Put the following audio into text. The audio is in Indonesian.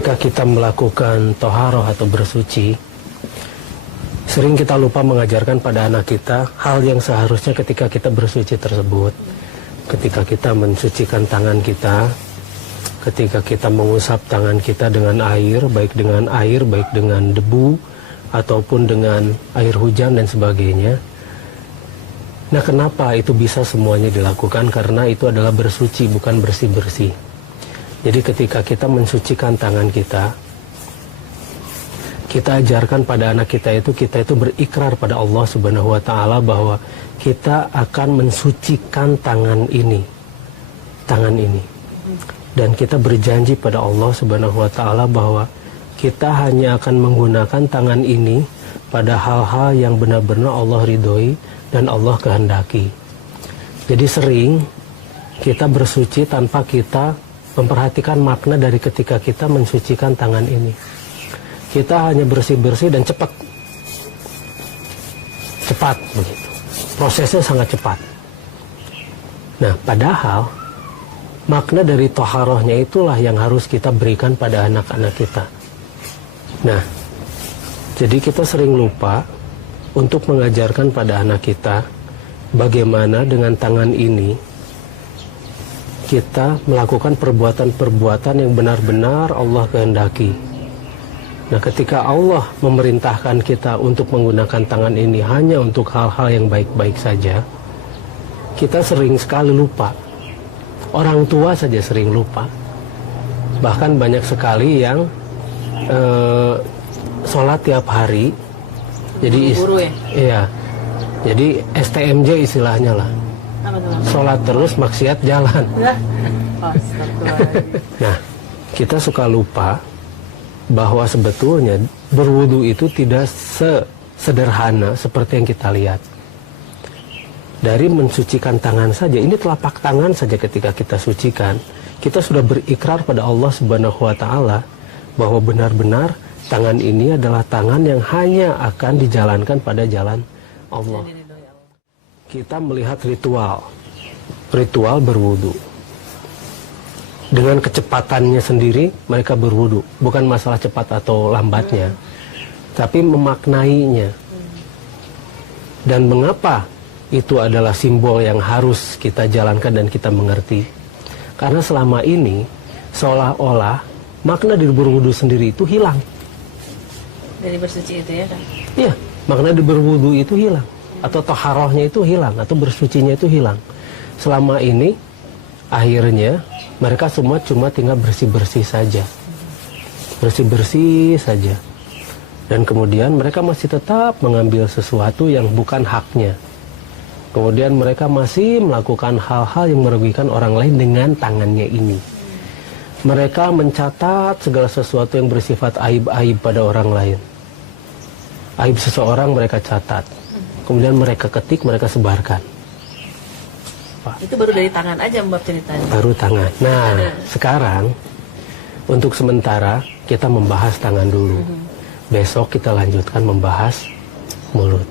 ketika kita melakukan toharoh atau bersuci, sering kita lupa mengajarkan pada anak kita hal yang seharusnya ketika kita bersuci tersebut. Ketika kita mensucikan tangan kita, ketika kita mengusap tangan kita dengan air, baik dengan debu, ataupun dengan air hujan dan sebagainya. Nah, kenapa itu bisa semuanya dilakukan? Karena itu adalah bersuci, bukan bersih-bersih. Jadi ketika kita mensucikan tangan kita ajarkan pada anak kita itu berikrar pada Allah Subhanahu wa Ta'ala bahwa kita akan mensucikan tangan ini, dan kita berjanji pada Allah Subhanahu wa Ta'ala bahwa kita hanya akan menggunakan tangan ini pada hal-hal yang benar-benar Allah ridhoi dan Allah kehendaki. Jadi sering kita bersuci tanpa kita memperhatikan makna dari ketika kita mensucikan tangan ini. Kita hanya bersih-bersih dan cepat begitu. Prosesnya sangat cepat. Nah, padahal makna dari toharohnya itulah yang harus kita berikan pada anak-anak kita. Nah, jadi kita sering lupa untuk mengajarkan pada anak kita bagaimana dengan tangan ini kita melakukan perbuatan-perbuatan yang benar-benar Allah kehendaki. Nah, ketika Allah memerintahkan kita untuk menggunakan tangan ini hanya untuk hal-hal yang baik-baik saja, kita sering sekali lupa. Orang tua saja sering lupa. Bahkan banyak sekali yang sholat tiap hari. Jadi iya. Jadi STMJ istilahnya lah. Sholat terus, maksiat jalan. Nah, kita suka lupa bahwa sebetulnya berwudu itu tidak sederhana seperti yang kita lihat. Dari mensucikan tangan saja, ini telapak tangan saja ketika kita sucikan, kita sudah berikrar pada Allah Subhanahu wa Ta'ala bahwa benar-benar tangan ini adalah tangan yang hanya akan dijalankan pada jalan Allah. Kita melihat ritual berwudu. Dengan kecepatannya sendiri mereka berwudu, bukan masalah cepat atau lambatnya, tapi memaknainya. Dan mengapa itu adalah simbol yang harus kita jalankan dan kita mengerti? Karena selama ini seolah-olah makna dari berwudu sendiri itu hilang. Dari bersuci itu ya kan? Iya, makna dari berwudu itu hilang, atau toharohnya itu hilang, atau bersucinya itu hilang. Selama ini akhirnya mereka semua cuma tinggal bersih-bersih saja. Bersih-bersih saja. Dan kemudian mereka masih tetap mengambil sesuatu yang bukan haknya. Kemudian mereka masih melakukan hal-hal yang merugikan orang lain dengan tangannya ini. Mereka mencatat segala sesuatu yang bersifat aib-aib pada orang lain. Aib seseorang mereka catat. Kemudian mereka ketik, mereka sebarkan. Itu baru dari tangan aja Mbak ceritanya. Baru tangan. Nah, sekarang untuk sementara kita membahas tangan dulu. Besok kita lanjutkan membahas mulut.